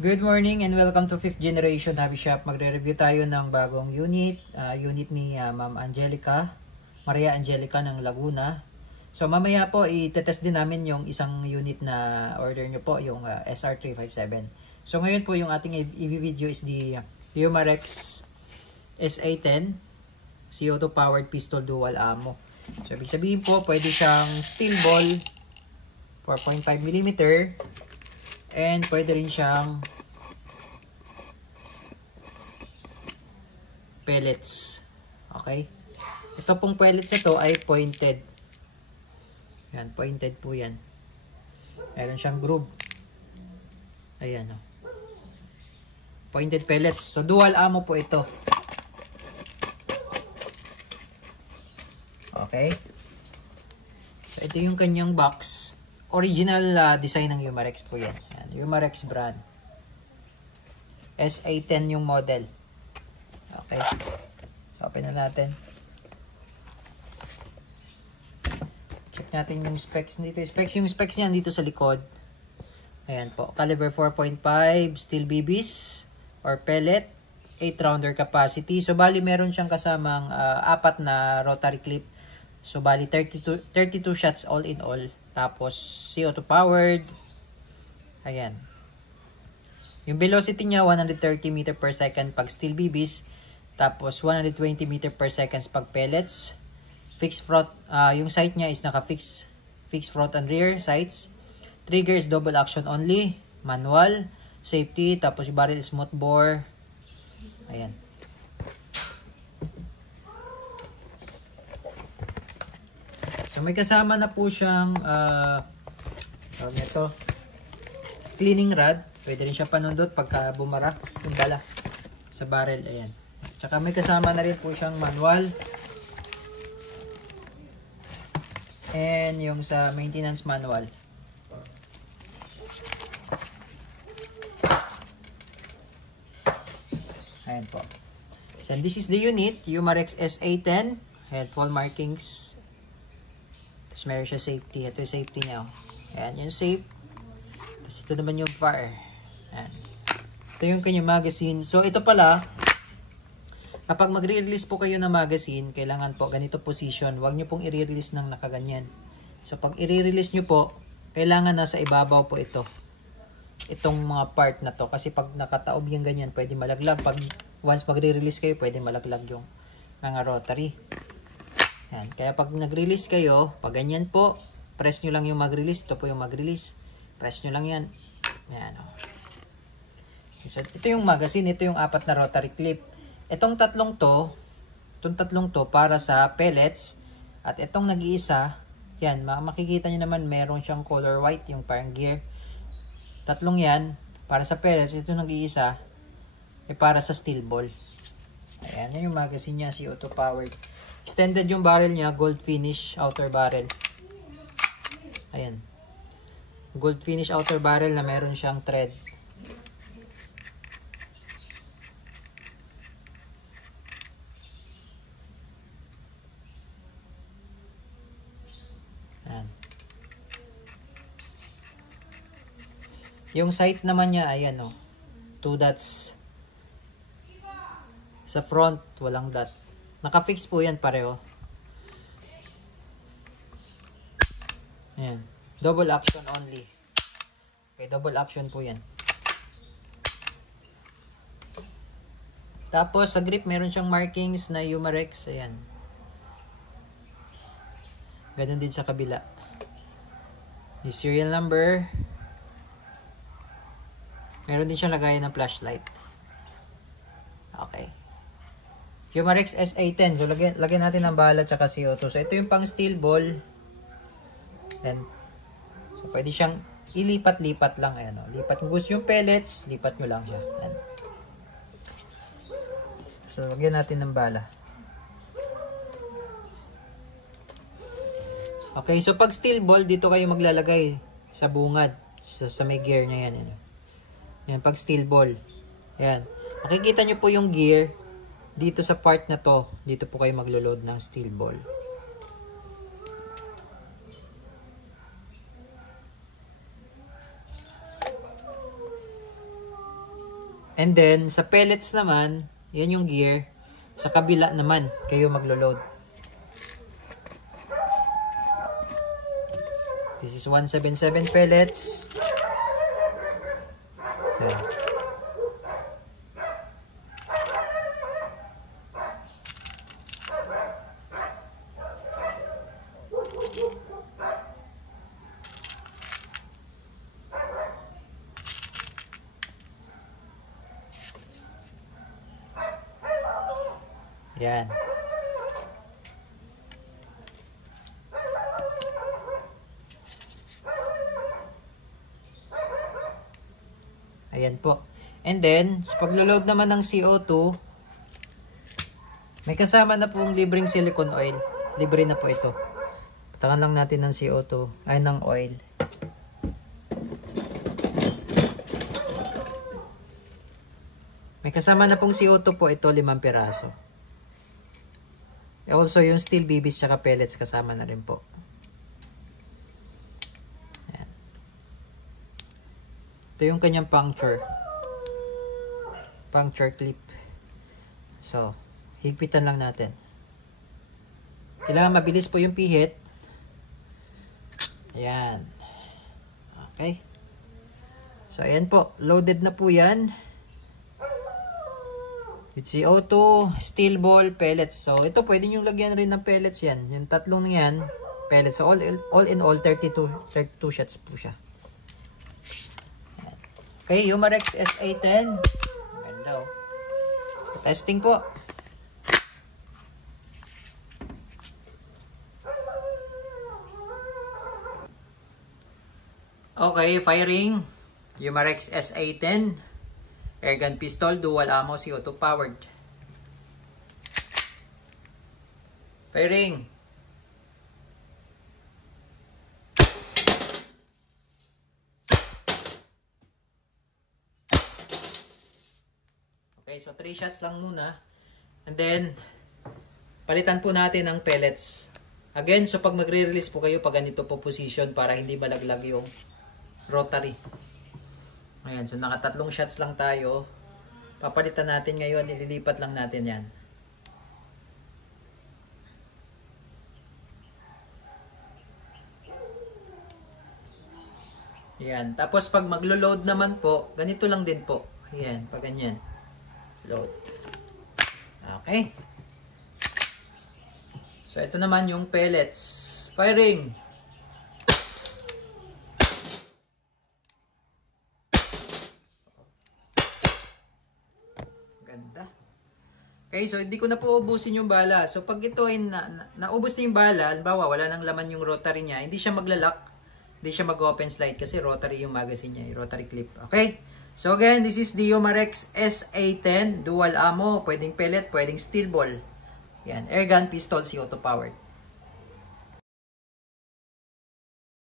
Good morning and welcome to 5th Generation Hobby Shop. Magre-review tayo ng bagong unit. Unit ni Ma'am Angelica, Maria Angelica ng Laguna. So mamaya po i-test din namin yung isang unit na order nyo po, yung SR357. So ngayon po yung ating i-video is the Umarex SA10 CO2 powered pistol dual ammo. So ibig sabihin po pwede siyang steel ball 4.5mm and pwede rin siyang pellets. Okay? Ito pong pellets na to ay pointed. Yan, pointed po yan. Meron siyang groove. Ayan, oh. Pointed pellets. So, dual ammo po ito. Okay? So, ito yung kanyang box. Original design ng Umarex po yan. Yan, Umarex brand. SA10 yung model. Okay. So, open na natin. Check natin yung specs dito. Yung specs niyan dito sa likod. Ayan po. Caliber 4.5 steel BBs or pellet. 8 rounder capacity. So, bali meron siyang kasamang 4 na rotary clip. So, bali 32 shots all in all. Tapos, CO2 powered. Ayan. Yung velocity niya, 130 meter per second pag steel BBs. Tapos, 120 meter per second pag pellets. Fixed front, yung sight niya is naka-fixed front and rear sights. Trigger is double action only. Manual. Safety. Tapos, yung barrel is smooth bore. Ayan. So, may kasama na po siyang ito, cleaning rod. Pwede rin siya panundot pagka bumara yung bala sa barrel. Ayan. Tsaka may kasama na rin po siyang manual. And yung sa maintenance manual. Ayan po. So, this is the unit. Umarex SA10. Ayan, full markings. Tapos meron siya safety. Ito yung safety niya. Ayan, yung safe. Tapos ito naman yung fire. Ayan. Ito yung kanyang magazine. So, ito pala, kapag magre-release po kayo ng magazine, kailangan po ganito position. Huwag nyo pong i-release ng nakaganyan. So, pag i-release nyo po, kailangan nasa ibabaw po ito. Itong mga part na to. Kasi pag nakataob yung ganyan, pwede malaglag. Pag once magre-release kayo, pwede malaglag yung mga rotary. Yan. Kaya pag nag-release kayo, pag ganyan po, press nyo lang yung mag-release. Ito po yung mag-release. Press nyo lang yan. Yan, oh. So, ito yung magazine. Ito yung 4 na rotary clip. Itong tatlong to para sa pellets. At itong nag-iisa, yan, makikita nyo naman meron siyang color white, yung parang gear. Tatlong yan, para sa pellets. Ito nag-iisa, para sa steel ball. Ayan, yun yung magazine niya, CO2 powered. Extended yung barrel niya, gold finish outer barrel. Ayan. Gold finish outer barrel na meron siyang thread. Ayan. Yung sight naman niya, ayan o. 2 dots. Sa front, walang dot. Naka-fix po yan pareho. Ayan. Double action only. Okay, double action po yan. Tapos, sa grip, meron siyang markings na Umarex. Ayan. Ganun din sa kabila. Yung serial number. Meron din siyang lagayan ng flashlight. Okay. Umarex SA10. So, lagyan natin ng bala tsaka CO2. So, ito yung pang steel ball. Ayan. So, pwede siyang ilipat-lipat lang. Ayan, o. Lipat mo. Gusto yung pellets, lipat nyo lang siya. Ayan. So, lagyan natin ng bala. Okay, so pag steel ball, dito kayo maglalagay sa bungad. Sa may gear niya yan. Ayan. Ayan, pag steel ball. Ayan. Makikita nyo po yung gear. Dito sa part na to, dito po kayo maglo-load ng steel ball. And then, sa pellets naman, yan yung gear. Sa kabila naman, kayo maglo-load. This is 177 pellets. Yan. Yan. Ayan po. And then, sa paglo-load naman ng CO2, may kasama na pong libreng silicone oil. Libre na po ito. Patakan lang natin ng CO2, ay ng oil. May kasama na pong CO2 po ito, 5 piraso. Also, yung steel bibis tsaka pellets kasama na rin po. Ayan. Ito yung kanyang puncture. Puncture clip. So, higpitan lang natin. Kailangan mabilis po yung pihit. Ayan. Okay. So, ayan po. Loaded na po yan. With CO2, steel ball, pellets. So, ito pwede nyo lagyan rin ng pellets yan. Yung tatlong yan, pellets. So, all in all, 32 shots po siya. Okay, Umarex SA10. Maganda oh. Testing po. Okay, firing. Umarex SA10. Airgun pistol, dual ammo, CO2 powered. Firing. Okay, so 3 shots lang muna. And then, palitan po natin ang pellets. Again, so pag magre-release po kayo, pag ganito po position para hindi malaglag yung rotary. Ayan, so naka 3 shots lang tayo. Papalitan natin ngayon, ililipat lang natin yan. Ayan, tapos pag maglo-load naman po, ganito lang din po. Ayan, pag ganyan. Load. Okay. So ito naman yung pellets. Firing. Ganda. Okay, so hindi ko na po ubusin yung bala. So pag ito ay naubos na yung bala, halimbawa wala nang laman yung rotary niya, hindi siya maglalak, hindi siya mag-open slide kasi rotary yung magazine niya, yung rotary clip. Okay? So again, this is the Umarex SA10, dual ammo, pwedeng pellet, pwedeng steel ball. Yan, airgun, pistol, CO2 powered.